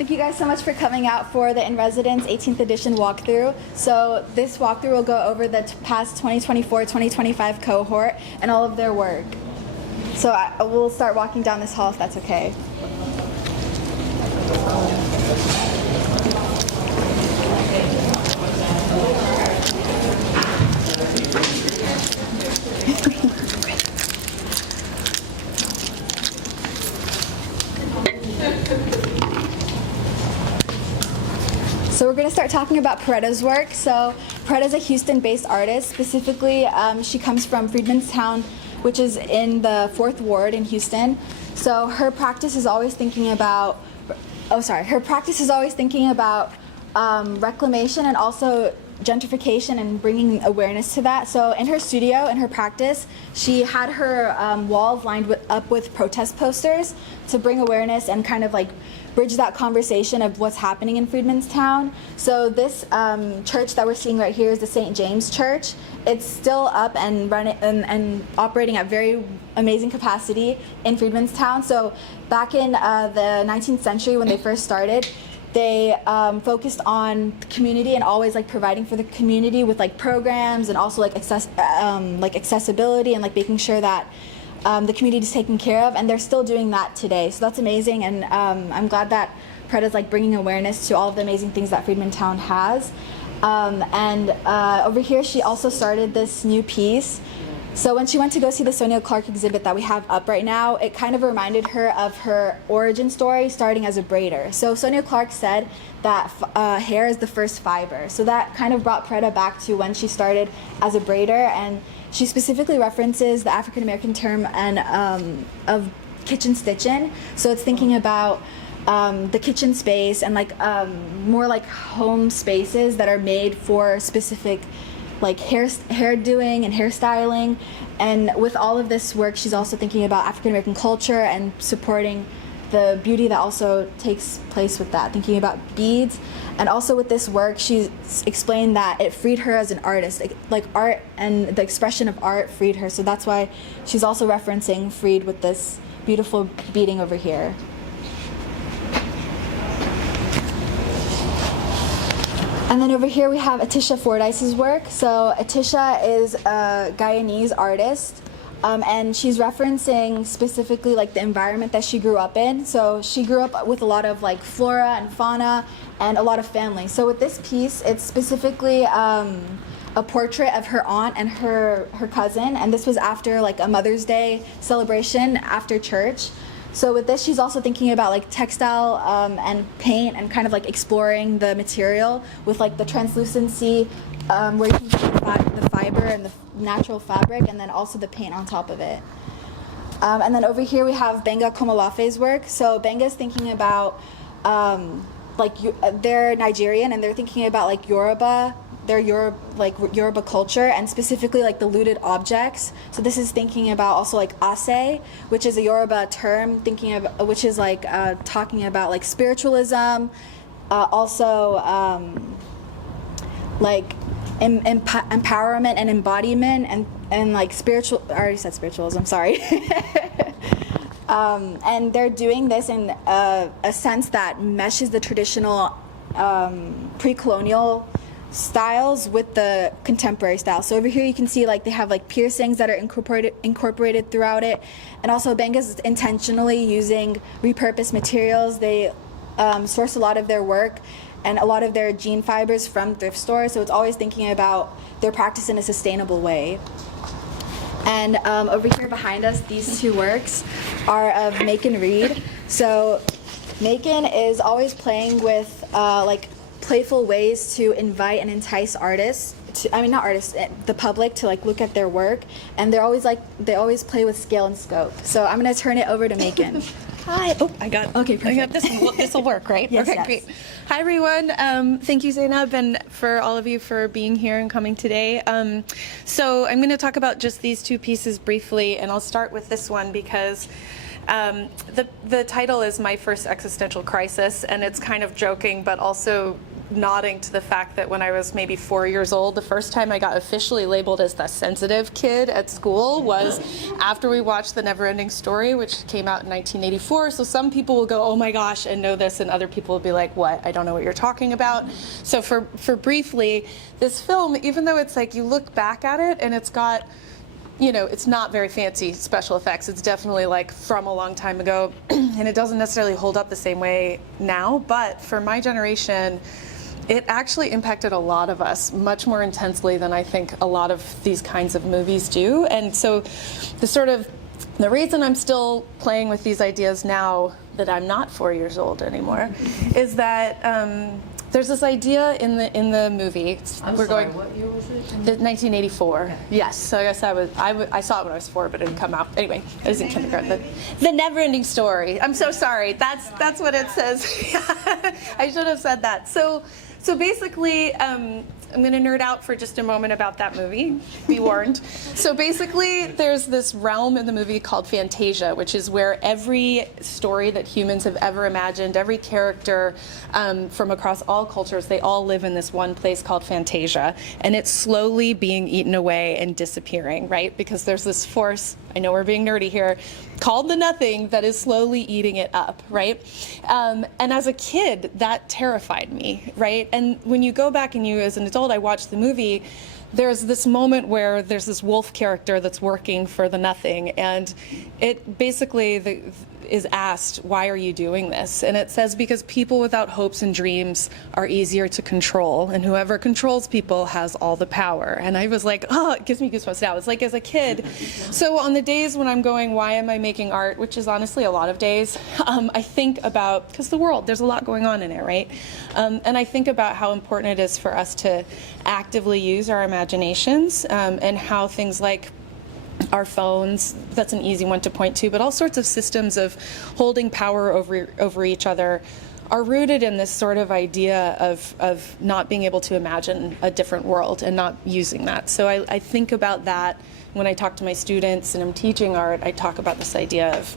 Thank you guys so much for coming out for the In Residence 18th edition walkthrough. So this walkthrough will go over the past 2024-2025 cohort and all of their work. So we'll start walking down this hall if that's okay. So we're going to start talking about Paretta's work. So Paretta's a Houston-based artist. Specifically, she comes from Freedmanstown, which is in the 4th Ward in Houston. So her practice is always thinking about, reclamation and also gentrification and bringing awareness to that. So in her studio, in her practice, she had her walls lined up with protest posters to bring awareness and kind of like bridge that conversation of what's happening in Freedmanstown. So this church that we're seeing right here is the St. James Church. It's still up and running and operating at very amazing capacity in Freedmanstown. So back in the 19th century when they first started, they focused on the community and always like providing for the community with like programs and also like accessibility and like making sure that the community is taken care of, and they're still doing that today. So that's amazing, and I'm glad that Paretta's like bringing awareness to all of the amazing things that Freedmantown has. Over here, she also started this new piece. So when she went to go see the Sonia Clark exhibit that we have up right now, it kind of reminded her of her origin story starting as a braider. So Sonia Clark said that hair is the first fiber. So that kind of brought Paretta back to when she started as a braider, and she specifically references the African American term of kitchen stitching. So it's thinking about the kitchen space and like more like home spaces that are made for specific like hair doing and hairstyling. And with all of this work, she's also thinking about African American culture and supporting the beauty that also takes place with that, thinking about beads. And also with this work, she's explained that it freed her as an artist, like art and the expression of art freed her. So that's why she's also referencing freed with this beautiful beading over here. And then over here we have Atisha Fordyce's work. So Atisha is a Guyanese artist, and she's referencing specifically like the environment that she grew up in. So she grew up with a lot of like flora and fauna and a lot of family. So with this piece, it's specifically a portrait of her aunt and her cousin, and this was after like a Mother's Day celebration after church. So with this, she's also thinking about like textile and paint and kind of like exploring the material with like the translucency where you can see the fiber and the natural fabric, and then also the paint on top of it. And then over here we have Benga Komalafe's work. So Benga's thinking about they're Nigerian and they're thinking about like Yoruba culture, and specifically like the looted objects. So this is thinking about also like ase, which is a Yoruba term, which is like talking about like spiritualism, also like empowerment and embodiment, and like spiritual. I already said spiritualism. Sorry. And they're doing this in a sense that meshes the traditional pre-colonial styles with the contemporary style. So over here you can see like they have like piercings that are incorporated throughout it, and also Benga's intentionally using repurposed materials. They source a lot of their work and a lot of their jean fibers from thrift stores, so it's always thinking about their practice in a sustainable way. And over here behind us, these two works are of Macon Reed. So Macon is always playing with playful ways to invite and entice the public to like look at their work, and they always play with scale and scope. So I'm gonna turn it over to Macon. Hi. Oh, I got. Okay, perfect. I got this one. This will work, right? Yes, okay, yes. Great. Hi, everyone. Thank you, Zaynab, and for all of you for being here and coming today. So I'm going to talk about just these two pieces briefly, and I'll start with this one because the title is My First Existential Crisis, and it's kind of joking, but also nodding to the fact that when I was maybe 4 years old, the first time I got officially labeled as the sensitive kid at school was after we watched The Neverending Story, which came out in 1984. So some people will go, oh my gosh, and know this, and other people will be like, what? I don't know what you're talking about. So for briefly, this film, even though it's like you look back at it and it's got, you know, it's not very fancy special effects. It's definitely like from a long time ago, and it doesn't necessarily hold up the same way now. But for my generation, it actually impacted a lot of us much more intensely than I think a lot of these kinds of movies do. And so the reason I'm still playing with these ideas now that I'm not 4 years old anymore is that there's this idea in the movie. What year was it? 1984. Yes. So I guess I saw it when I was 4, but it didn't come out. Anyway, I was in kindergarten. The Neverending Story. I'm so sorry. That's what it says. I should have said that. So basically, I'm going to nerd out for just a moment about that movie. Be warned. So basically, there's this realm in the movie called Fantasia, which is where every story that humans have ever imagined, every character from across all cultures, they all live in this one place called Fantasia. And it's slowly being eaten away and disappearing, right? Because there's this force, I know we're being nerdy here, called the Nothing that is slowly eating it up, right? And as a kid, that terrified me, right? And when you go back and you, as an adult, I watched the movie, there's this moment where there's this wolf character that's working for the Nothing, and it basically is asked, why are you doing this? And it says, because people without hopes and dreams are easier to control, and whoever controls people has all the power. And I was like, oh, it gives me goosebumps now. It's like as a kid. So on the days when I'm going, why am I making art, which is honestly a lot of days, I think about, because the world, there's a lot going on in it, right? And I think about how important it is for us to actively use our imaginations, and how things like our phones, that's an easy one to point to, but all sorts of systems of holding power over each other are rooted in this sort of idea of not being able to imagine a different world and not using that. So I think about that when I talk to my students and I'm teaching art. I talk about this idea of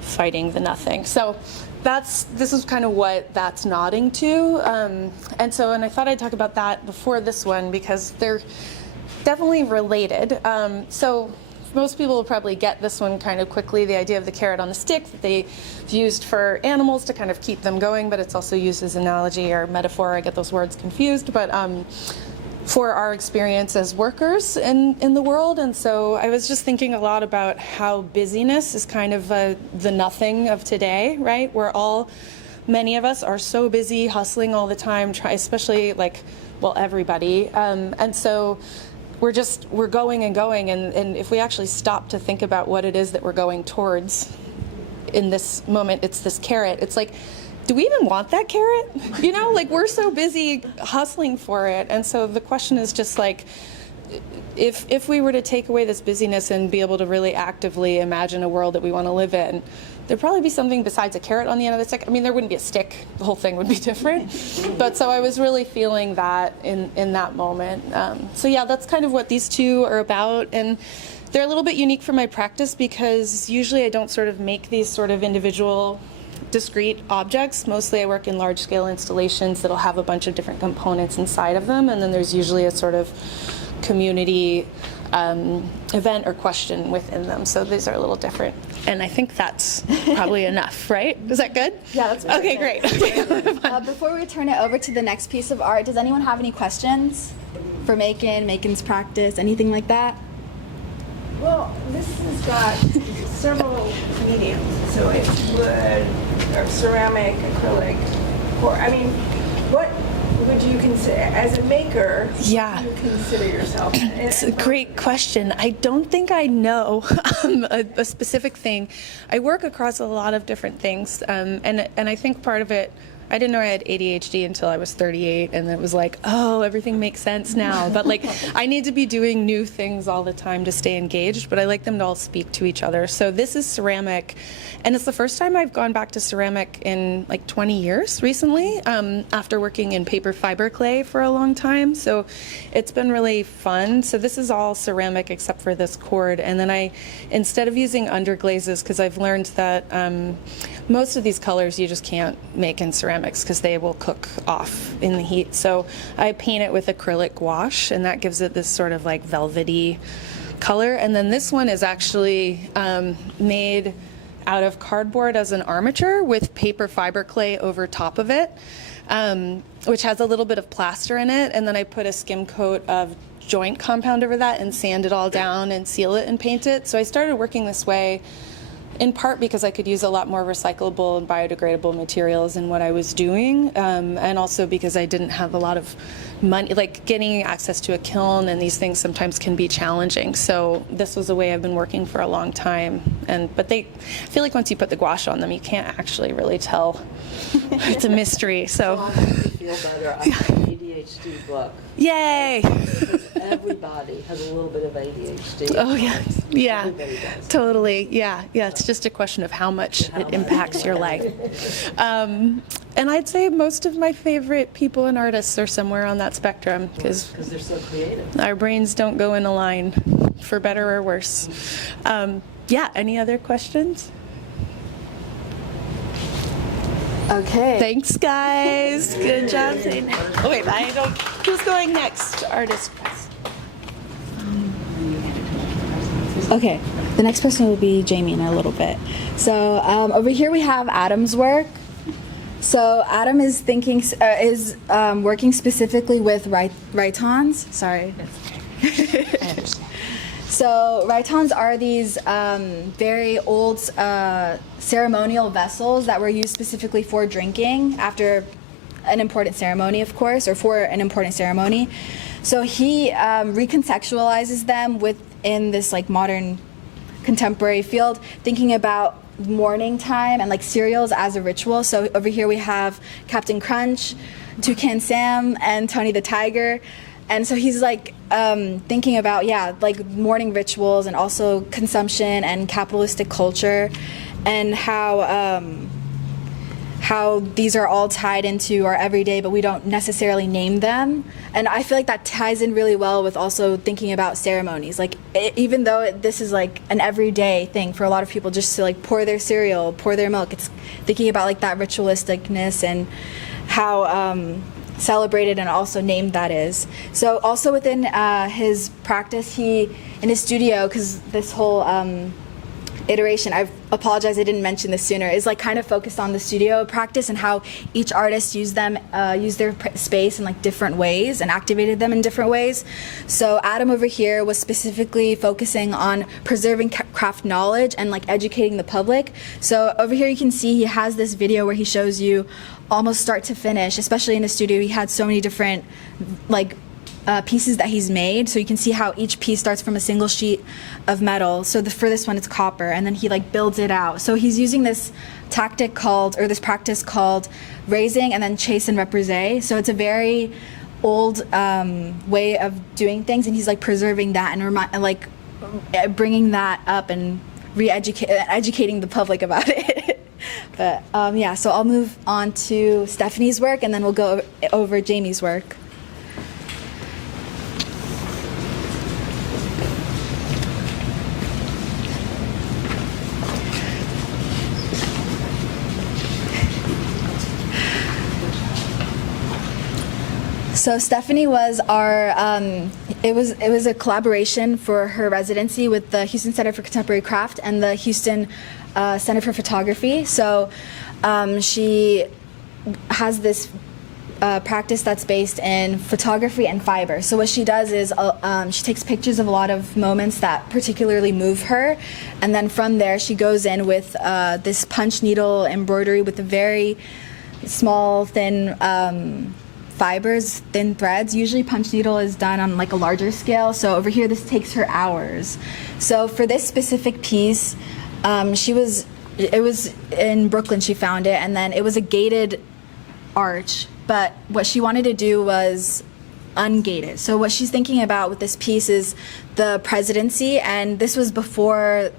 fighting the Nothing. So this is kind of what that's nodding to. And I thought I'd talk about that before this one because they're definitely related. So most people will probably get this one kind of quickly, the idea of the carrot on the stick that they've used for animals to kind of keep them going, but it's also used as an analogy or metaphor. I get those words confused, but for our experience as workers in the world. And so I was just thinking a lot about how busyness is kind of the nothing of today, right? Many of us are so busy, hustling all the time, especially everybody. And so we're going and going, and if we actually stop to think about what it is that we're going towards in this moment, it's this carrot. It's like, do we even want that carrot? You know, we're so busy hustling for it. And so the question is just if we were to take away this busyness and be able to really actively imagine a world that we want to live in, there'd probably be something besides a carrot on the end of the stick. I mean, there wouldn't be a stick. The whole thing would be different. But so I was really feeling that in that moment. So yeah, that's kind of what these two are about. And they're a little bit unique for my practice because usually I don't sort of make these sort of individual discrete objects. Mostly I work in large-scale installations that'll have a bunch of different components inside of them, and then there's usually a sort of community event or question within them. So these are a little different. And I think that's probably enough, right? Is that good? Yeah, that's perfect. Okay, great. Before we turn it over to the next piece of art, does anyone have any questions for Macon's practice, anything like that? Well, this has got several mediums, so it's wood, or ceramic, acrylic, or what would you consider, as a maker, Yeah. you consider yourself? It's a great question. I don't think I know a specific thing. I work across a lot of different things, and I think part of it, I didn't know I had ADHD until I was 38, and it was like, oh, everything makes sense now. But I need to be doing new things all the time to stay engaged, but I like them to all speak to each other. So this is ceramic, and it's the first time I've gone back to ceramic in 20 years recently, after working in paper fiber clay for a long time. So it's been really fun. So this is all ceramic except for this cord, and then instead of using underglazes, because I've learned that most of these colors you just can't make in ceramic. ceramics because they will cook off in the heat. So I paint it with acrylic gouache, and that gives it this sort of like velvety color. And then this one is actually made out of cardboard as an armature with paper fiber clay over top of it, which has a little bit of plaster in it. And then I put a skim coat of joint compound over that and sand it all down and seal it and paint it. So I started working this way in part because I could use a lot more recyclable and biodegradable materials in what I was doing, and also because I didn't have a lot of money, like getting access to a kiln and these things sometimes can be challenging. So this was a way I've been working for a long time. But I feel like once you put the gouache on them, you can't actually really tell. It's a mystery. So I'll make you feel better. I have an ADHD book. Yay! Because everybody has a little bit of ADHD. Oh yeah, yeah, Everybody does. totally, yeah. It's just a question of how much it impacts your life. And I'd say most of my favorite people and artists are somewhere on that spectrum because they're so creative. our brains don't go in a line, for better or worse. Yeah. Any other questions? Okay. Thanks, guys. Good job, Zaynab. Oh wait, I don't. Who's going next? Artist. Okay, the next person will be Jamie in a little bit. So over here we have Adam's work. So Adam is working specifically with rhytons. Sorry. So rhytons are these very old ceremonial vessels that were used specifically for drinking after an important ceremony, of course, or for an important ceremony. So he recontextualizes them within this like modern contemporary field, thinking about morning time and like cereals as a ritual. So over here we have Captain Crunch, Toucan Sam, and Tony the Tiger. And so he's like thinking about, like morning rituals and also consumption and capitalistic culture and how these are all tied into our everyday, but we don't necessarily name them. And I feel like that ties in really well with also thinking about ceremonies. Like even though this is like an everyday thing for a lot of people, just to like pour their cereal, pour their milk, it's thinking about like that ritualisticness and how celebrated and also named that is. So also within his practice, in his studio, because this whole iteration, I apologize I didn't mention this sooner, is like kind of focused on the studio practice and how each artist used their space in like different ways and activated them in different ways. So Adam over here was specifically focusing on preserving craft knowledge and like educating the public. So over here you can see he has this video where he shows you almost start to finish, especially in the studio. He had so many different like pieces that he's made, so you can see how each piece starts from a single sheet of metal. So for this one it's copper, and then he like builds it out. So he's using this this practice called raising and then chase and reprise. So it's a very old way of doing things, and he's like preserving that and bringing that up and educating the public about it. But so I'll move on to Stephanie's work, and then we'll go over Jamie's work. So Stephanie was it was a collaboration for her residency with the Houston Center for Contemporary Craft and the Houston Center for Photography. So she has this practice that's based in photography and fiber. So what she does is she takes pictures of a lot of moments that particularly move her, and then from there she goes in with this punch needle embroidery with a very small, thin fibers, thin threads. Usually punch needle is done on like a larger scale, so over here this takes her hours. So for this specific piece, it was in Brooklyn she found it, and then it was a gated arch, but what she wanted to do was ungated. So what she's thinking about with this piece is the presidency, and this was before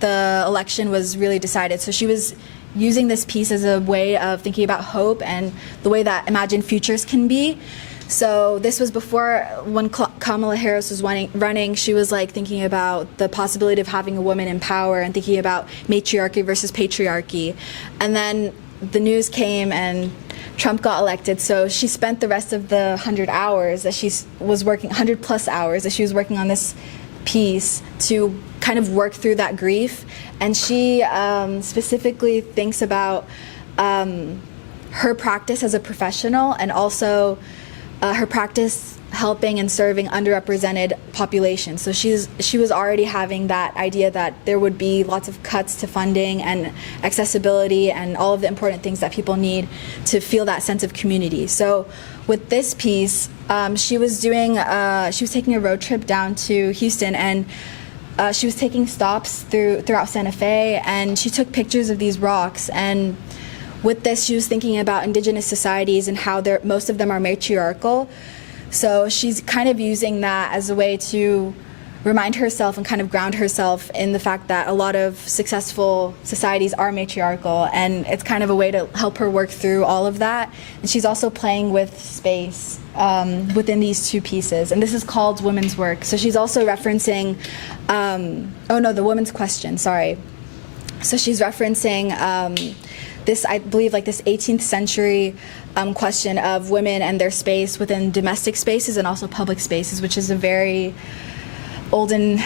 the election was really decided. So she was using this piece as a way of thinking about hope and the way that imagined futures can be. So this was before, when Kamala Harris was running, she was like thinking about the possibility of having a woman in power and thinking about matriarchy versus patriarchy. And then the news came and Trump got elected, so she spent the rest of the 100 hours that she was working, 100 plus hours that she was working on this piece to kind of work through that grief. And she specifically thinks about her practice as a professional and also her practice helping and serving underrepresented populations. So she was already having that idea that there would be lots of cuts to funding and accessibility and all of the important things that people need to feel that sense of community. So with this piece, she was taking a road trip down to Houston, and she was taking stops throughout Santa Fe, and she took pictures of these rocks. And with this, she was thinking about indigenous societies and how most of them are matriarchal. So she's kind of using that as a way to remind herself and kind of ground herself in the fact that a lot of successful societies are matriarchal, and it's kind of a way to help her work through all of that. And she's also playing with space within these two pieces, and this is called Women's Work. So she's also referencing, the Woman's Question, sorry. So she's referencing this, I believe, like this 18th century question of women and their space within domestic spaces and also public spaces, which is a very olden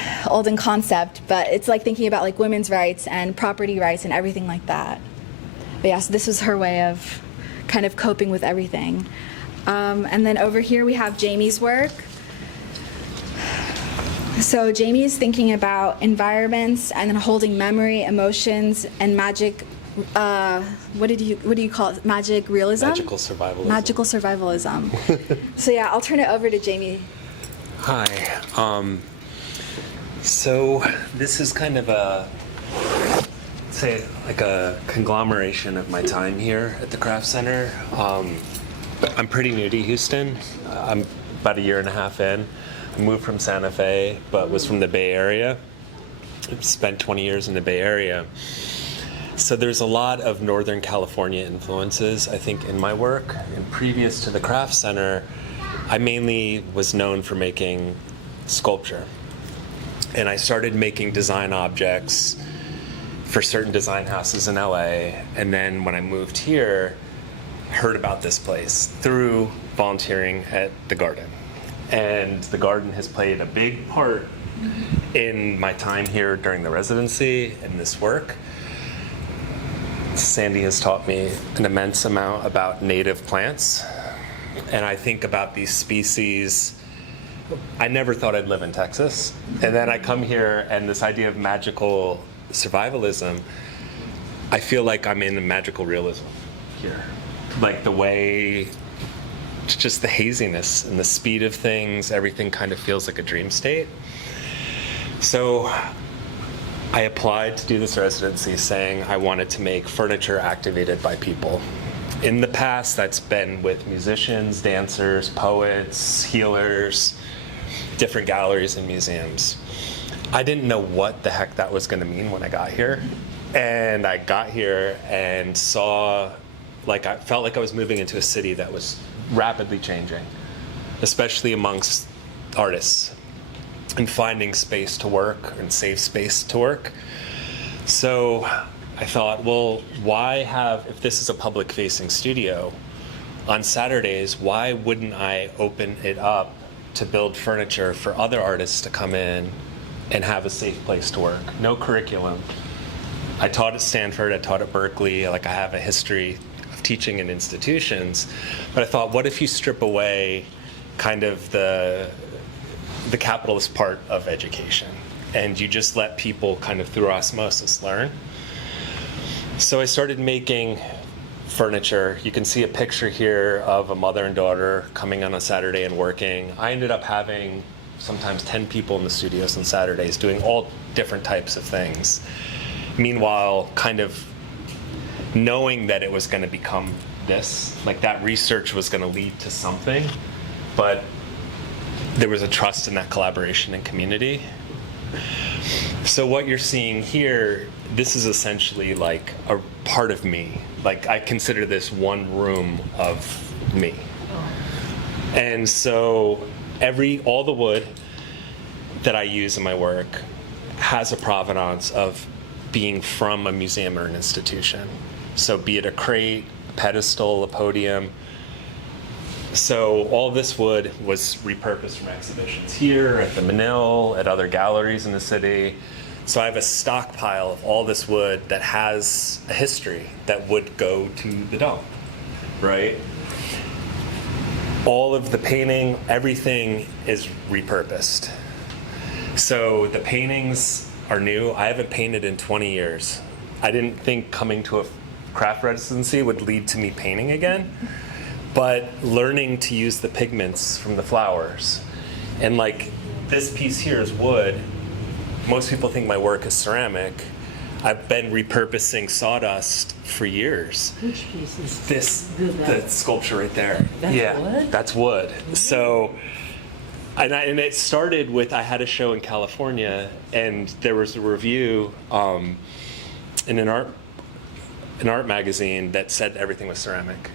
concept, but it's like thinking about like women's rights and property rights and everything like that. But yeah, so this was her way of kind of coping with everything. And then over here we have Jamie's work. So Jamie is thinking about environments and then holding memory, emotions, and magic. What do you call it? Magic realism? Magical survivalism. Magical survivalism. So yeah, I'll turn it over to Jamie. Hi. So this is kind of a conglomeration of my time here at the Craft Center. I'm pretty new to Houston. I'm about a year and a half in. I moved from Santa Fe, but was from the Bay Area. I've spent 20 years in the Bay Area. So there's a lot of Northern California influences, I think, in my work. And previous to the Craft Center, I mainly was known for making sculpture. And I started making design objects for certain design houses in LA. And then when I moved here, heard about this place through volunteering at the Garden. And the Garden has played a big part in my time here during the residency and this work. Sandy has taught me an immense amount about native plants. And I think about these species. I never thought I'd live in Texas. And then I come here, and this idea of magical survivalism, I feel like I'm in a magical realism here. Like the way, just the haziness and the speed of things, everything kind of feels like a dream state. So I applied to do this residency saying I wanted to make furniture activated by people. In the past, that's been with musicians, dancers, poets, healers, different galleries and museums. I didn't know what the heck that was going to mean when I got here. And I got here and saw, I felt like I was moving into a city that was rapidly changing, especially amongst artists, and finding space to work and safe space to work. So I thought, well, if this is a public-facing studio, on Saturdays, why wouldn't I open it up to build furniture for other artists to come in and have a safe place to work? No curriculum. I taught at Stanford, I taught at Berkeley, I have a history of teaching in institutions, but I thought, what if you strip away kind of the capitalist part of education and you just let people kind of through osmosis learn? So I started making furniture. You can see a picture here of a mother and daughter coming on a Saturday and working. I ended up having sometimes 10 people in the studios on Saturdays doing all different types of things. Meanwhile, kind of knowing that it was going to become this, that research was going to lead to something, but there was a trust in that collaboration and community. So what you're seeing here, this is essentially like a part of me. I consider this one room of me. And so all the wood that I use in my work has a provenance of being from a museum or an institution. So be it a crate, a pedestal, a podium. So all this wood was repurposed from exhibitions here, at the Manil, at other galleries in the city. So I have a stockpile of all this wood that has a history that would go to the dump, right? All of the painting, everything is repurposed. So the paintings are new. I haven't painted in 20 years. I didn't think coming to a craft residency would lead to me painting again, but learning to use the pigments from the flowers. And like this piece here is wood. Most people think my work is ceramic. I've been repurposing sawdust for years. Which piece is The sculpture right there. That's wood? That's wood. So, and it started with, I had a show in California, and there was a review in an art magazine that said everything was ceramic.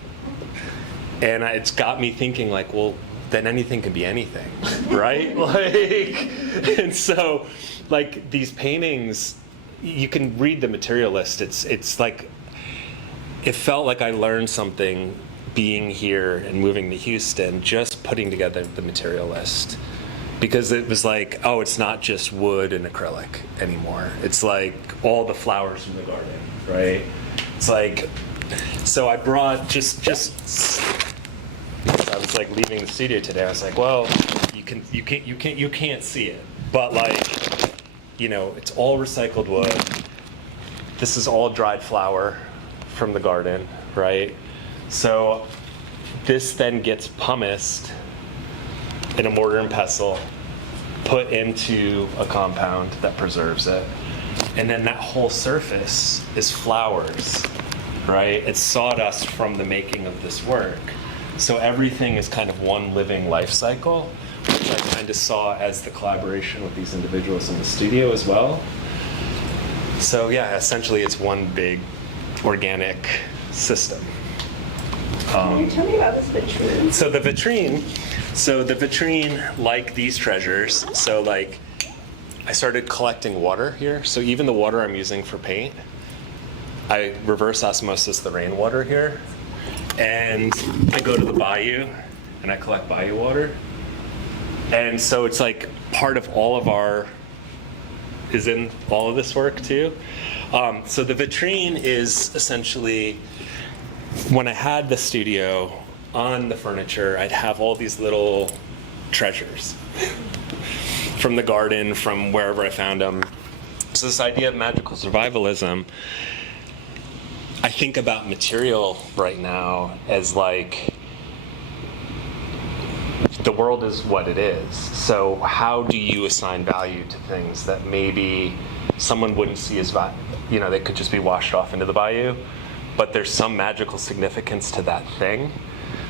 And it's got me thinking, like, well, then anything can be anything, right? And so, like, these paintings, you can read the material list. It's like, it felt like I learned something being here and moving to Houston, just putting together the material list. Because it was like, oh, it's not just wood and acrylic anymore. It's like all the flowers from the garden, right? It's like, so I brought just I was like leaving the studio today. I was like, well, you can't see it, but like, you know, it's all recycled wood. This is all dried flower from the garden, right? So this then gets pumiced in a mortar and pestle, put into a compound that preserves it. And then that whole surface is flowers, right? It's sawdust from the making of this work. So everything is kind of one living life cycle, which I kind of saw as the collaboration with these individuals in the studio as well. So yeah, essentially it's one big organic system. Can you tell me about this vitrine? So the vitrine, like these treasures, so like I started collecting water here. So even the water I'm using for paint, I reverse osmosis the rainwater here. And I go to the bayou and I collect bayou water. And so it's like part of all of is in all of this work too. So the vitrine is essentially, when I had the studio, on the furniture, I'd have all these little treasures from the garden, from wherever I found them. So this idea of magical survivalism, I think about material right now as like, the world is what it is. So how do you assign value to things that maybe someone wouldn't see as value? You know, they could just be washed off into the bayou, but there's some magical significance to that thing,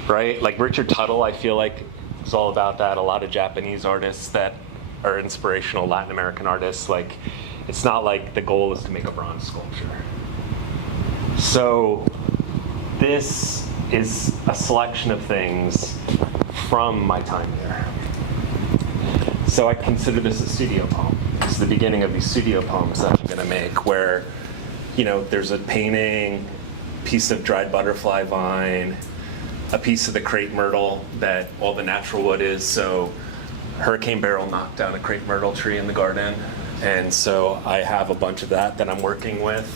right? Like Richard Tuttle, I feel like is all about that. A lot of Japanese artists that are inspirational, Latin American artists, like it's not like the goal is to make a bronze sculpture. So this is a selection of things from my time here. So I consider this a studio poem. This is the beginning of these studio poems that I'm gonna make, where, you know, there's a painting, piece of dried butterfly vine, a piece of the crepe myrtle that all the natural wood is. So Hurricane Beryl knocked down a crepe myrtle tree in the garden. And so I have a bunch of that I'm working with.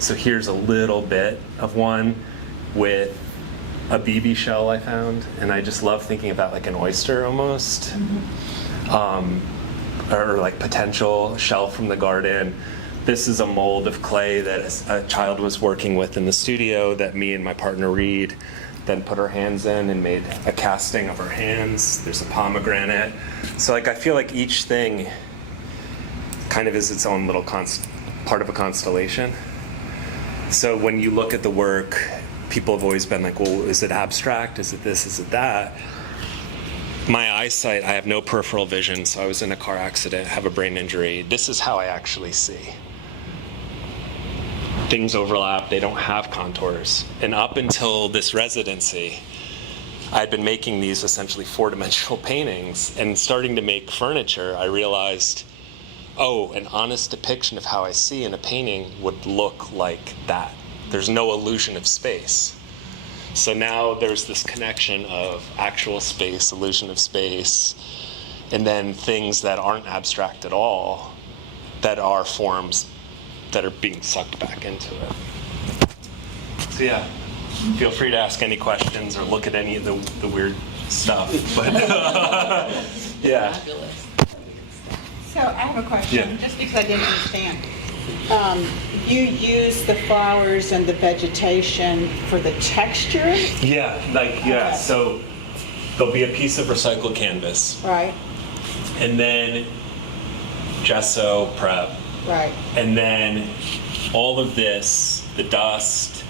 So here's a little bit of one with a BB shell I found. And I just love thinking about like an oyster almost. Or like potential shell from the garden. This is a mold of clay that a child was working with in the studio that me and my partner Reed then put our hands in and made a casting of our hands. There's a pomegranate. So like I feel like each thing kind of is its own little part of a constellation. So when you look at the work, people have always been like, well, is it abstract? Is it this? Is it that? My eyesight, I have no peripheral vision, so I was in a car accident, have a brain injury. This is how I actually see. Things overlap, they don't have contours. And up until this residency, I'd been making these essentially four-dimensional paintings, and starting to make furniture, I realized, oh, an honest depiction of how I see in a painting would look like that. There's no illusion of space. So now there's this connection of actual space, illusion of space, and then things that aren't abstract at all, that are forms that are being sucked back into it. So yeah, feel free to ask any questions or look at any of the weird stuff. But yeah. So I have a question, Yeah. just because I didn't understand. You use the flowers and the vegetation for the texture, Yeah, Okay. so there'll be a piece of recycled canvas, right? and then gesso prep, Right. and then all of this, the dust,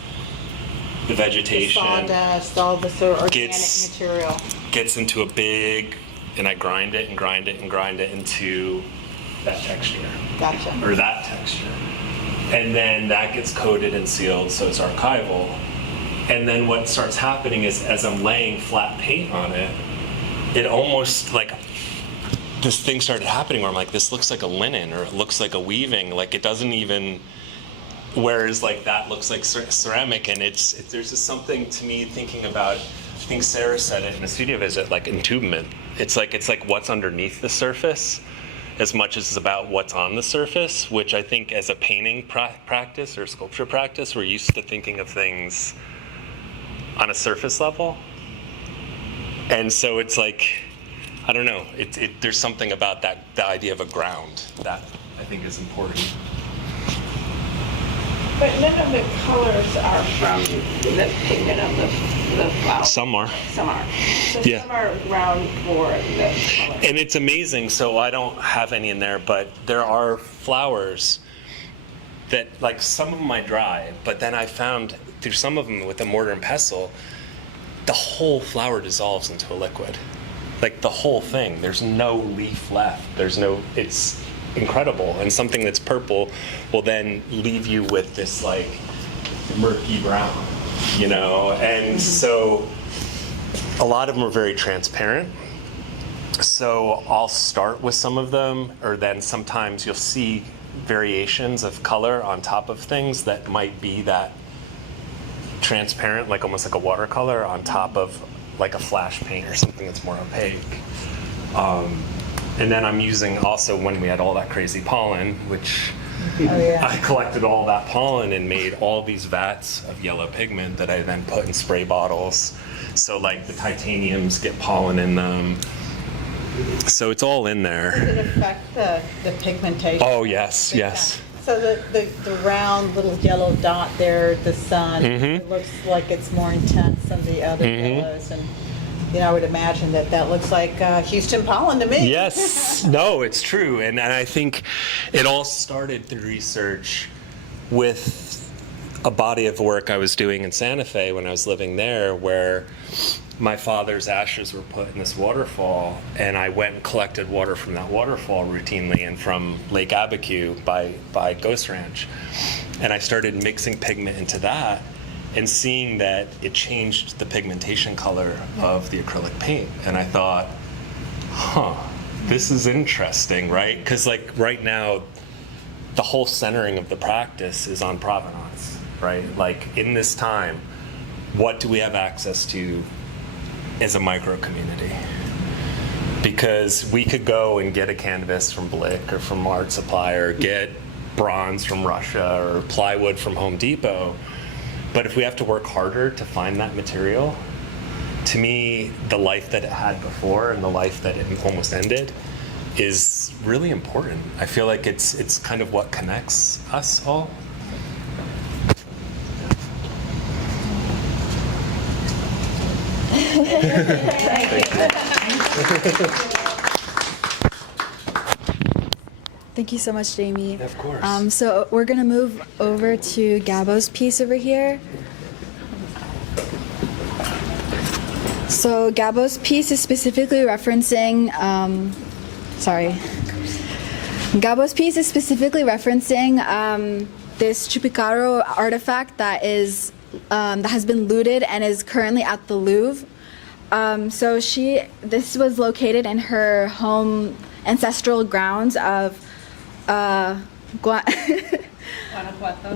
the The vegetation, sawdust, all the sort of organic Gets- material. gets into a big, and I grind it and grind it and grind it into that texture, Gotcha. or that texture. And then that gets coated and sealed, so it's archival. And then what starts happening is, as I'm laying flat paint on it, it almost like this thing started happening where I'm like, this looks like a linen, or it looks like a weaving, like it doesn't even. Whereas like that looks like ceramic, and there's just something to me thinking about. I think Sarah said it in a studio visit, like entombment. It's like what's underneath the surface, as much as it's about what's on the surface, which I think as a painting practice or sculpture practice, we're used to thinking of things on a surface level. And so it's like, I don't know, there's something about that, the idea of a ground, that I think is important. But none of the colors are from the pigment of the flower. Some are. Some are. So Yeah. some are ground for the color. And it's amazing, so I don't have any in there, but there are flowers that, like, some of them I dry, but then I found through some of them with a mortar and pestle, the whole flower dissolves into a liquid. Like the whole thing, there's no leaf left. It's incredible. And something that's purple will then leave you with this like murky brown, you know? And so a lot of them are very transparent. So I'll start with some of them, or then sometimes you'll see variations of color on top of things that might be that transparent, like almost like a watercolor on top of like a flash paint or something that's more opaque. And then I'm using also, when we had all that crazy pollen, which I collected all that pollen and made all these vats of yellow pigment that I then put in spray bottles. So like the titaniums get pollen in them. So it's all in Does there. it affect the pigmentation? Oh, yes, yes. So the round little yellow dot there, the sun, Mm-hmm. it looks like it's more intense than the other yellows. And, you know, I would imagine that looks like Houston pollen to me. Yes, no, it's true. And I think it all started through research with a body of work I was doing in Santa Fe when I was living there, where my father's ashes were put in this waterfall, and I went and collected water from that waterfall routinely and from Lake Abiquiu by Ghost Ranch. And I started mixing pigment into that and seeing that it changed the pigmentation color of the acrylic paint. And I thought, this is interesting, right? Because like right now, the whole centering of the practice is on provenance, right? Like in this time, what do we have access to as a micro community? Because we could go and get a canvas from Blick or from Art Supply, or get bronze from Russia or plywood from Home Depot. But if we have to work harder to find that material, to me, the life that it had before and the life that it almost ended is really important. I feel like it's kind of what connects us all. Thank you so much, Jamie. Of course. So we're gonna move over to Gabo's piece over here. So Gabo's piece is specifically referencing, Gabo's piece is specifically referencing this Chupacaro artifact that has been looted and is currently at the Louvre. So this was located in her home ancestral grounds of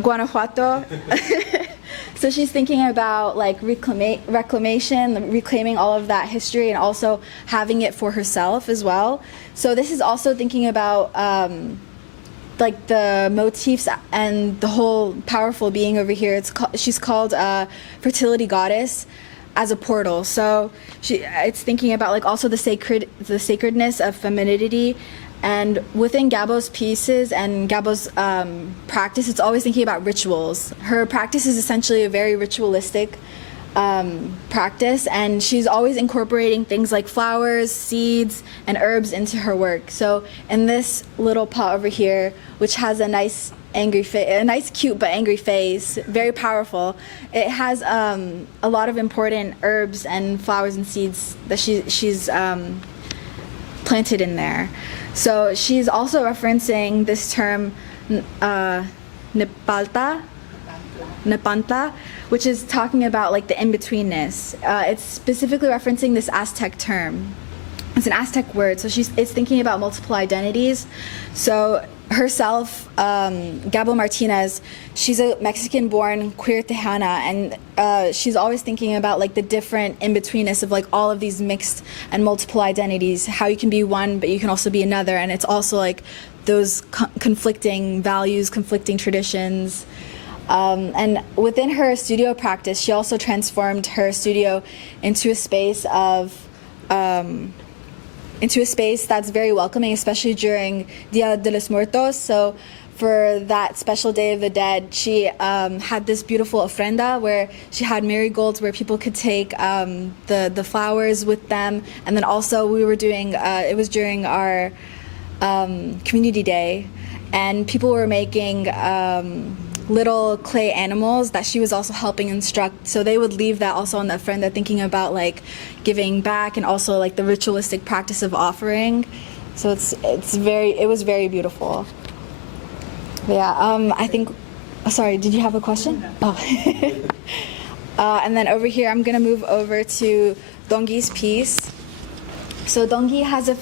Guanajuato. So she's thinking about like reclamation, reclaiming all of that history, and also having it for herself as well. So this is also thinking about like the motifs and the whole powerful being over here. She's called fertility goddess as a portal. So it's thinking about like also the sacredness of femininity. And within Gabo's pieces and Gabo's practice, it's always thinking about rituals. Her practice is essentially a very ritualistic practice, and she's always incorporating things like flowers, seeds, and herbs into her work. So in this little pot over here, which has a nice cute but angry face, very powerful, it has a lot of important herbs and flowers and seeds that she's planted in there. So she's also referencing this term Nepantla, which is talking about like the in-betweenness. It's specifically referencing this Aztec term. It's an Aztec word, so it's thinking about multiple identities. So herself, Gabo Martinez, she's a Mexican-born queer Tejana, and she's always thinking about like the different in-betweenness of like all of these mixed and multiple identities, how you can be one but you can also be another, and it's also like those conflicting values, conflicting traditions. And within her studio practice, she also transformed her studio into a space that's very welcoming, especially during Dia de los Muertos. So for that special Day of the Dead, she had this beautiful ofrenda where she had marigolds where people could take the flowers with them. And then also we were doing, it was during our community day, and people were making little clay animals that she was also helping instruct. So they would leave that also on the ofrenda, thinking about like giving back and also like the ritualistic practice of offering. So it was very beautiful. Yeah, I think, sorry, did you have a question? Oh. And then over here, I'm gonna move over to Dongyi's piece. So Dongyi has a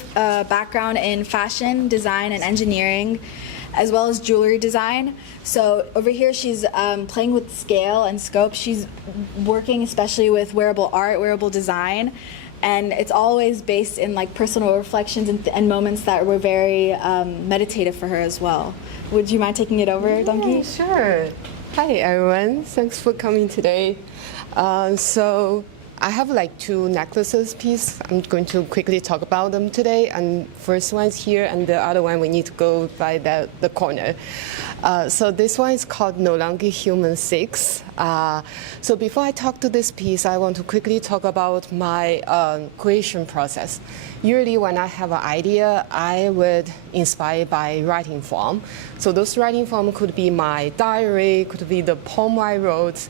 background in fashion, design, and engineering, as well as jewelry design. So over here, she's playing with scale and scope. She's working especially with wearable art, wearable design, and it's always based in like personal reflections and moments that were very meditative for her as well. Would you mind taking it over, Dongyi? Sure. Hi, everyone. Thanks for coming today. So I have like 2 necklaces piece. I'm going to quickly talk about them today. And first one's here, and the other one we need to go by the corner. So this one is called No Longer Human 6. So before I talk to this piece, I want to quickly talk about my creation process. Usually when I have an idea, I would inspire by writing form. So those writing form could be my diary, could be the poem I wrote,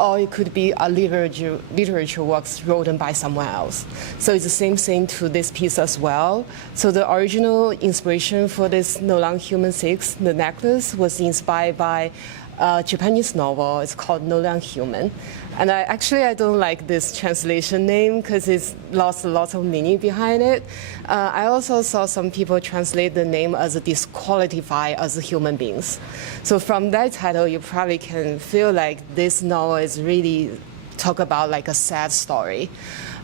or it could be a literature works written by someone else. So it's the same thing to this piece as well. So the original inspiration for this No Longer Human 6, the necklace, was inspired by a Japanese novel. It's called No Longer Human. And I don't like this translation name because it's lost a lot of meaning behind it. I also saw some people translate the name as disqualify as human beings. So from that title, you probably can feel like this novel is really talk about like a sad story.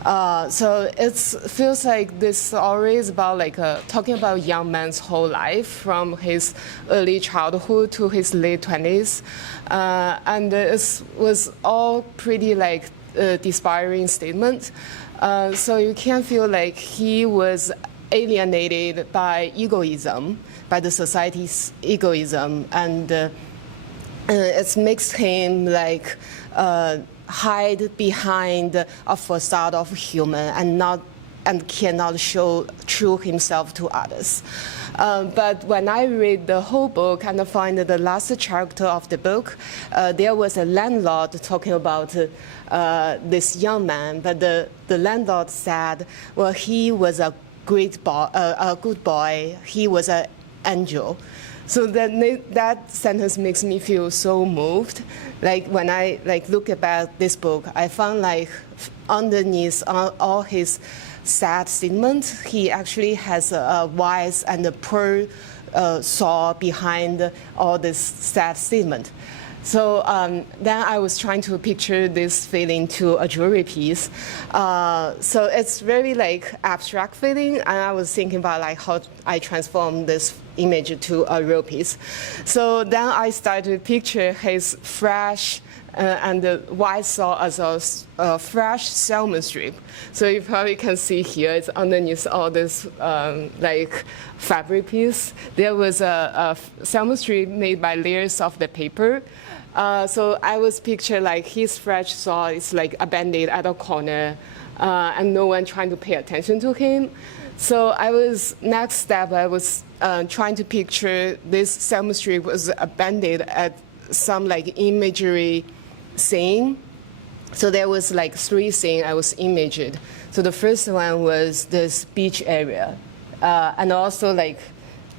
So it feels like this story is about like talking about a young man's whole life from his early childhood to his late 20s. And it was all pretty like despairing statement. So you can feel like he was alienated by egoism, by the society's egoism, and it makes him like hide behind a facade of human and cannot show true himself to others. But when I read the whole book and I find the last chapter of the book, there was a landlord talking about this young man, but the landlord said, well, he was a great boy, a good boy, he was an angel. So that sentence makes me feel so moved. Like when I look about this book, I found like underneath all his sad statements, he actually has a wise and a pure soul behind all this sad statement. So then I was trying to picture this feeling to a jewelry piece. So it's very like abstract feeling, and I was thinking about like how I transform this image to a real piece. So then I started to picture his fresh and the white saw as a fresh salmon strip. So you probably can see here, it's underneath all this like fabric piece. There was a salmon strip made by layers of the paper. So I was picture like his fresh saw is like abandoned at a corner, and no one trying to pay attention to him. So next step, I was trying to picture this salmon strip was abandoned at some like imagery scene. So there was like 3 scenes I was imaged. So the first one was this beach area, and also like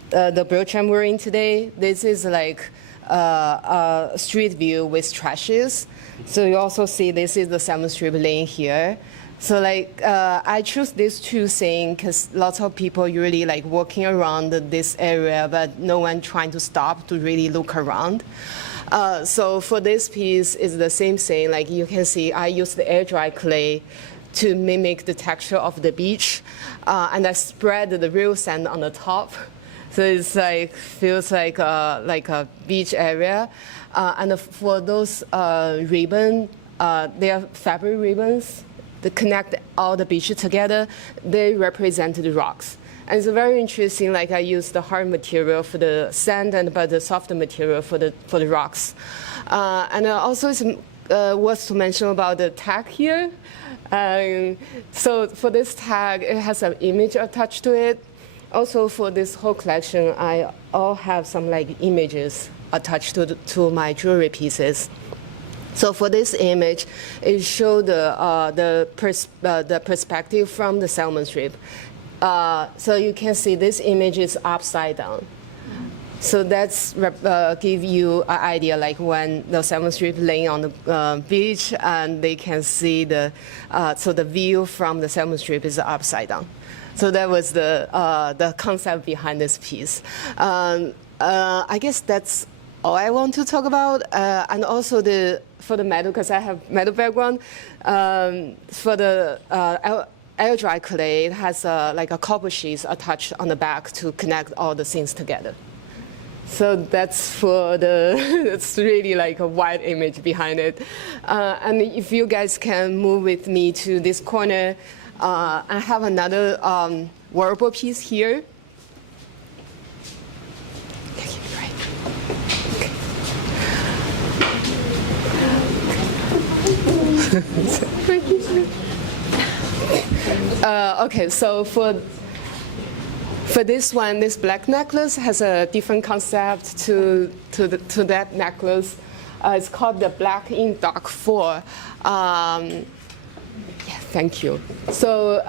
the brooch I'm wearing today. This is like a street view with trashes. So you also see this is the salmon strip laying here. So like I choose these 2 things because lots of people usually like walking around this area, but no one trying to stop to really look around. So for this piece, it's the same thing. Like you can see, I use the air dry clay to mimic the texture of the beach, and I spread the real sand on the top. So it's like feels like a beach area, and for those ribbon, they are fabric ribbons that connect all the beaches together. They represent the rocks. And it's very interesting, like I use the hard material for the sand but the soft material for the rocks. And also it's worth to mention about the tag here. So for this tag, it has an image attached to it. Also for this whole collection, I all have some like images attached to my jewelry pieces. So for this image, it shows the perspective from the salmon strip. So you can see this image is upside down. So that's give you an idea like when the salmon strip laying on the beach, and they can see so the view from the salmon strip is upside down. So that was the concept behind this piece. I guess that's all I want to talk about. And also for the metal, because I have metal background, for the air dry clay, it has like a copper sheet attached on the back to connect all the things together. So that's for it's really like a wide image behind it. And if you guys can move with me to this corner, I have another wearable piece here. Okay, so for this one, this black necklace has a different concept to that necklace. It's called the Black in Dark 4. Yeah, thank you. So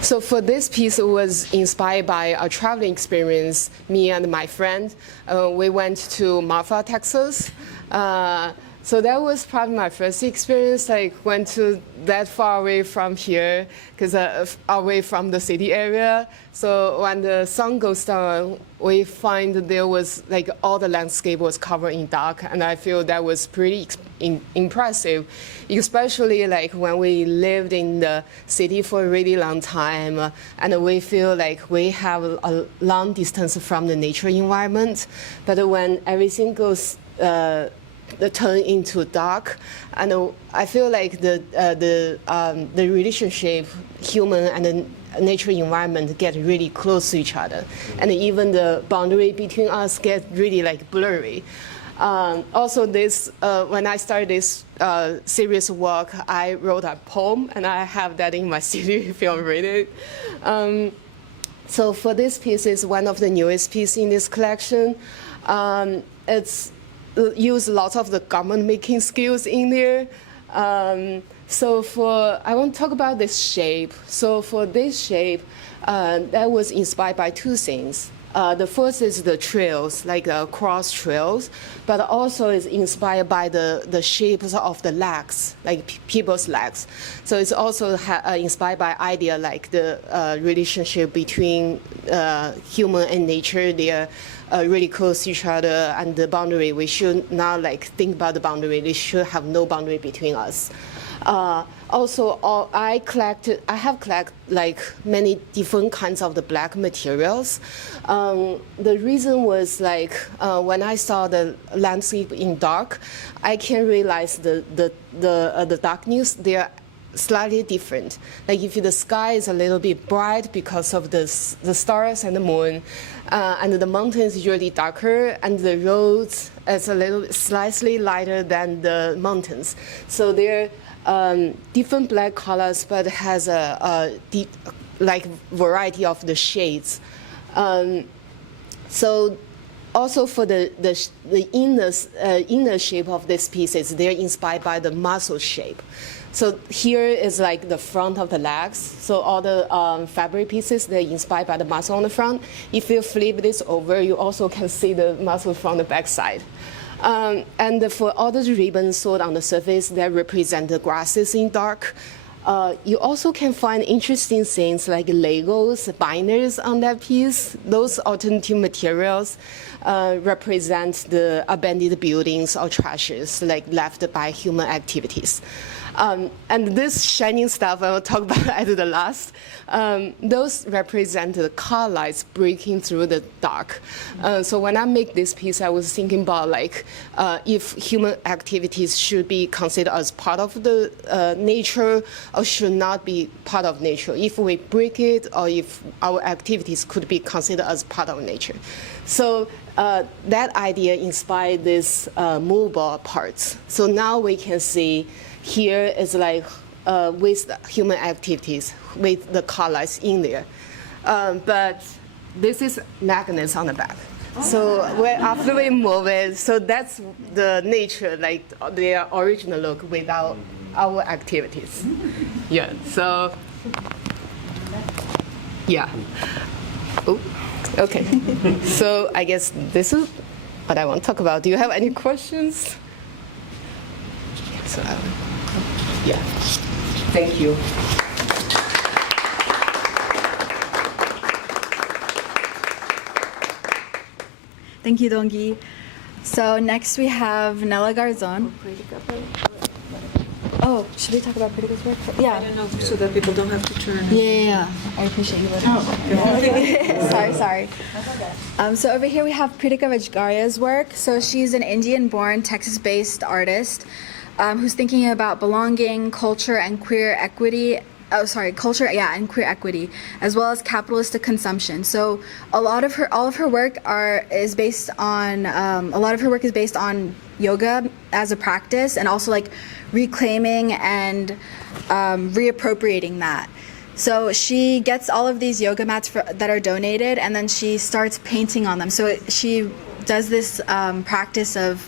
so for this piece, it was inspired by a traveling experience. Me and my friend, we went to Marfa, Texas. So that was probably my first experience. Like went to that far away from here, because away from the city area. So when the sun goes down, we find there was like all the landscape was covered in dark, and I feel that was pretty impressive, especially like when we lived in the city for a really long time, and we feel like we have a long distance from the nature environment. But when everything goes turn into dark, and I feel like the relationship, human and the nature environment, get really close to each other, and even the boundary between us get really like blurry. Also, this when I started this serious work, I wrote a poem, and I have that in my CD if you want to read it. So for this piece, is one of the newest pieces in this collection. It's use lots of the garment making skills in there. So I want to talk about this shape. So for this shape, that was inspired by 2 things. The first is the trails, like cross trails, but also is inspired by the shapes of the legs, like people's legs. So it's also inspired by idea like the relationship between human and nature. They are really close to each other, and the boundary, we should not like think about the boundary. They should have no boundary between us. Also, I have collected like many different kinds of the black materials. The reason was like when I saw the landscape in dark, I can realize the darkness. They are slightly different. Like if the sky is a little bit bright because of the stars and the moon, and the mountains usually darker, and the roads is a little slightly lighter than the mountains. So they're different black colors, but has a deep, like variety of the shades. So also for the inner shape of these pieces, they're inspired by the muscle shape. So here is like the front of the legs. So all the fabric pieces, they're inspired by the muscle on the front. If you flip this over, you also can see the muscle from the back side. And for all the ribbons sewed on the surface that represent the grasses in dark, you also can find interesting things like Legos, binders on that piece. Those alternative materials represent the abandoned buildings or trashes like left by human activities. And this shining stuff I will talk about at the last. Those represent the car lights breaking through the dark. So when I make this piece, I was thinking about like if human activities should be considered as part of the nature or should not be part of nature. If we break it, or if our activities could be considered as part of nature. So that idea inspired these movable parts. So now we can see here is like with the human activities, with the colors in there. But this is magnets on the back. So after we move it, so that's the nature, like their original look without our activities. Yeah, so, yeah. Oh, okay. So I guess this is what I want to talk about. Do you have any questions? So, yeah. Thank you. Thank you, Dongyi. So next we have Nela Garzón. Oh, should we talk about Pritika's work? Yeah. I don't know, so that people don't have to turn. Yeah. I appreciate you letting me. Sorry. So over here we have Pritika Vajgaria's work. So she's an Indian-born, Texas-based artist who's thinking about belonging, culture, and queer equity. Culture, and queer equity, as well as capitalistic consumption. So all of her work is based on yoga as a practice, and also like reclaiming and reappropriating that. So she gets all of these yoga mats that are donated, and then she starts painting on them. So she does this practice of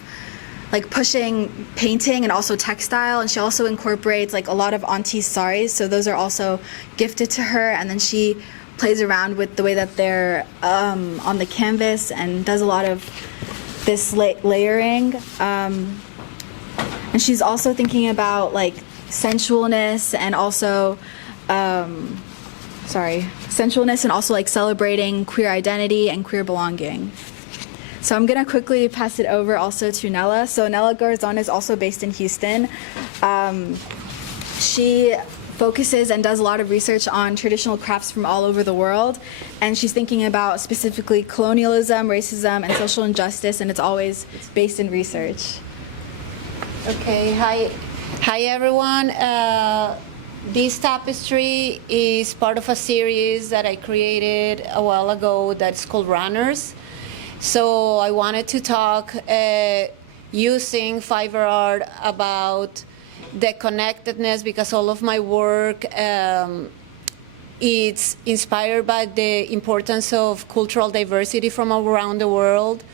like pushing painting and also textile, and she also incorporates like a lot of auntie saris, so those are also gifted to her, and then she plays around with the way that they're on the canvas and does a lot of this layering, and she's also thinking about like sensualness and also like celebrating queer identity and queer belonging. So I'm going to quickly pass it over also to Nela. So Nela Garzón is also based in Houston. She focuses and does a lot of research on traditional crafts from all over the world. And she's thinking about specifically colonialism, racism, and social injustice, and it's always based in research. Okay, hi everyone. This tapestry is part of a series that I created a while ago that's called Runners. So I wanted to talk using fiber art about the connectedness, because all of my work it's inspired by the importance of cultural diversity from around the world.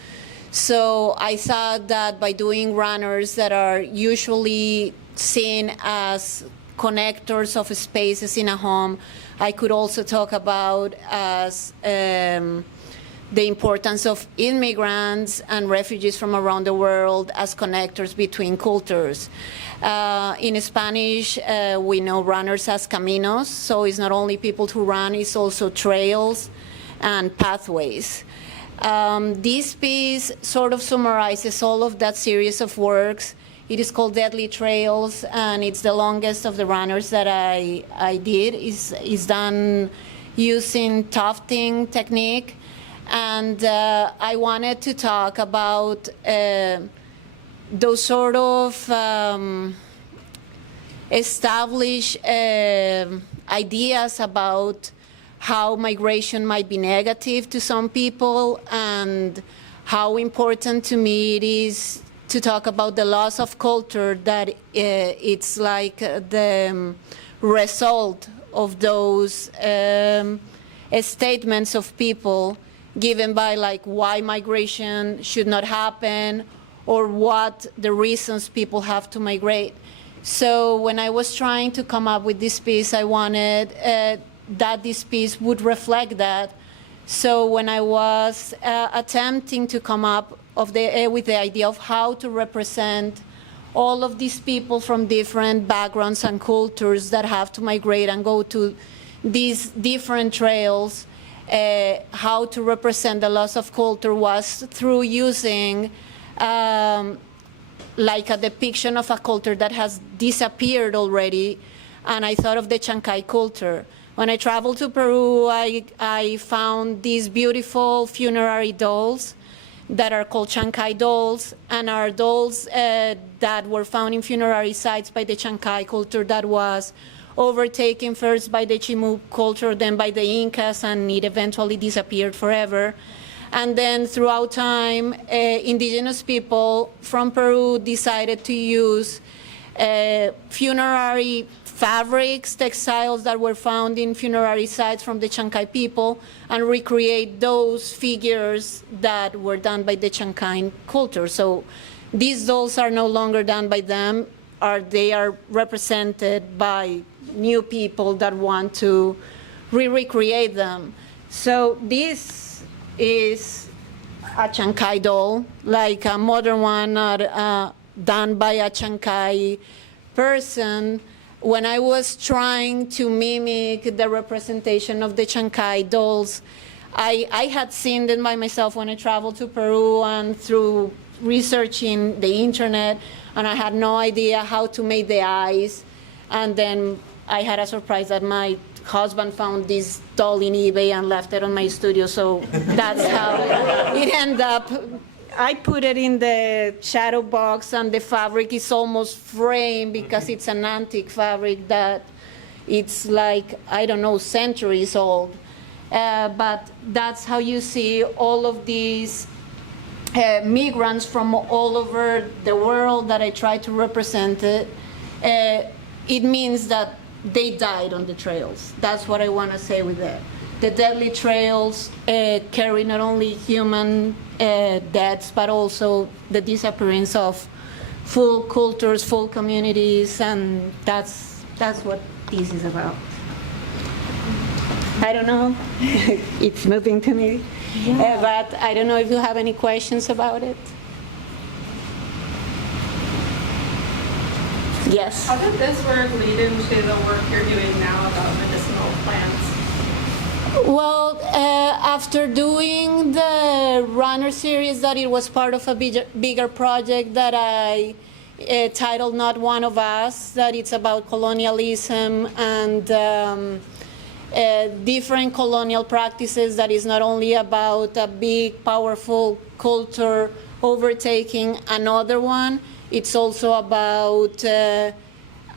So I thought that by doing runners that are usually seen as connectors of spaces in a home, I could also talk about as the importance of immigrants and refugees from around the world as connectors between cultures. In Spanish, we know runners as caminos, so it's not only people who run, it's also trails and pathways. This piece sort of summarizes all of that series of works. It is called Deadly Trails, and it's the longest of the runners that I did. It's done using tufting technique. And I wanted to talk about those sort of established ideas about how migration might be negative to some people, and how important to me it is to talk about the loss of culture, that it's like the result of those statements of people given by like why migration should not happen, or what the reasons people have to migrate. So when I was trying to come up with this piece, I wanted that this piece would reflect that. So when I was attempting to come up with the idea of how to represent all of these people from different backgrounds and cultures that have to migrate and go to these different trails, how to represent the loss of culture was through using like a depiction of a culture that has disappeared already. And I thought of the Chancay culture. When I traveled to Peru, I found these beautiful funerary dolls that are called Chancay dolls, and are dolls that were found in funerary sites by the Chancay culture that was overtaken first by the Chimu culture, then by the Incas, and it eventually disappeared forever. And then throughout time, indigenous people from Peru decided to use funerary fabrics, textiles that were found in funerary sites from the Chancay people, and recreate those figures that were done by the Chancay culture. So these dolls are no longer done by them, they are represented by new people that want to recreate them. So this is a Chancay doll, like a modern one done by a Chancay person. When I was trying to mimic the representation of the Chancay dolls, I had seen them by myself when I traveled to Peru and through researching the internet, and I had no idea how to make the eyes. And then I had a surprise that my husband found this doll in eBay and left it on my studio, so that's how it ended up. I put it in the shadow box, and the fabric is almost framed because it's an antique fabric that it's like, I don't know, centuries old. But that's how you see all of these migrants from all over the world that I try to represent it. It means that they died on the trails. That's what I want to say with that. The deadly trails carry not only human deaths, but also the disappearance of full cultures, full communities, and that's what this is about. I don't know. It's moving to me. Yeah. But I don't know if you have any questions about it. Yes. How did this work lead into the work you're doing now about medicinal plants? Well, after doing the runner series, that it was part of a bigger project that I titled Not One of Us, that it's about colonialism and different colonial practices, that is not only about a big, powerful culture overtaking another one, it's also about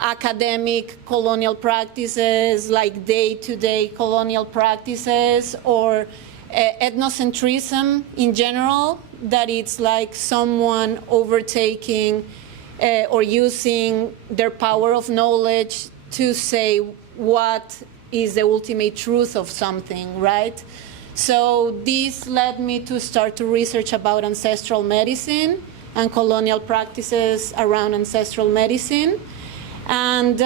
academic colonial practices, like day-to-day colonial practices, or ethnocentrism in general, that it's like someone overtaking or using their power of knowledge to say what is the ultimate truth of something, right? So this led me to start to research about ancestral medicine and colonial practices around ancestral medicine. And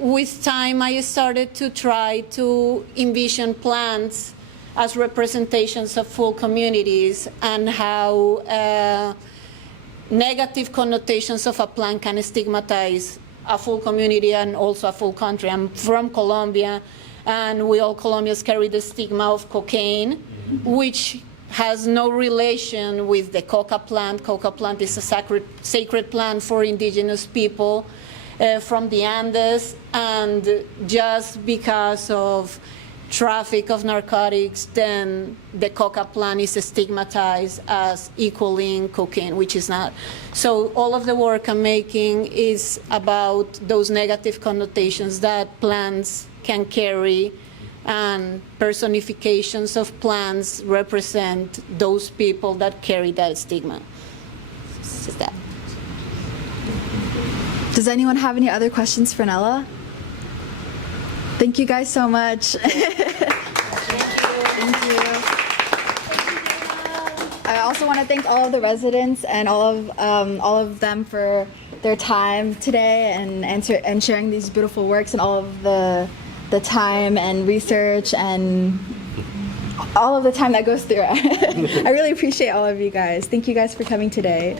with time, I started to try to envision plants as representations of full communities, and how negative connotations of a plant can stigmatize a full community and also a full country. I'm from Colombia, and we all Colombians carry the stigma of cocaine, which has no relation with the coca plant. Coca plant is a sacred plant for indigenous people from the Andes, and just because of traffic of narcotics, then the coca plant is stigmatized as equaling cocaine, which is not. So all of the work I'm making is about those negative connotations that plants can carry, and personifications of plants represent those people that carry that stigma. This is that. Does anyone have any other questions for Nela? Thank you guys so much. Thank you. I also want to thank all of the residents and all of them for their time today and sharing these beautiful works, and all of the time and research and all of the time that goes through it. I really appreciate all of you guys. Thank you guys for coming today.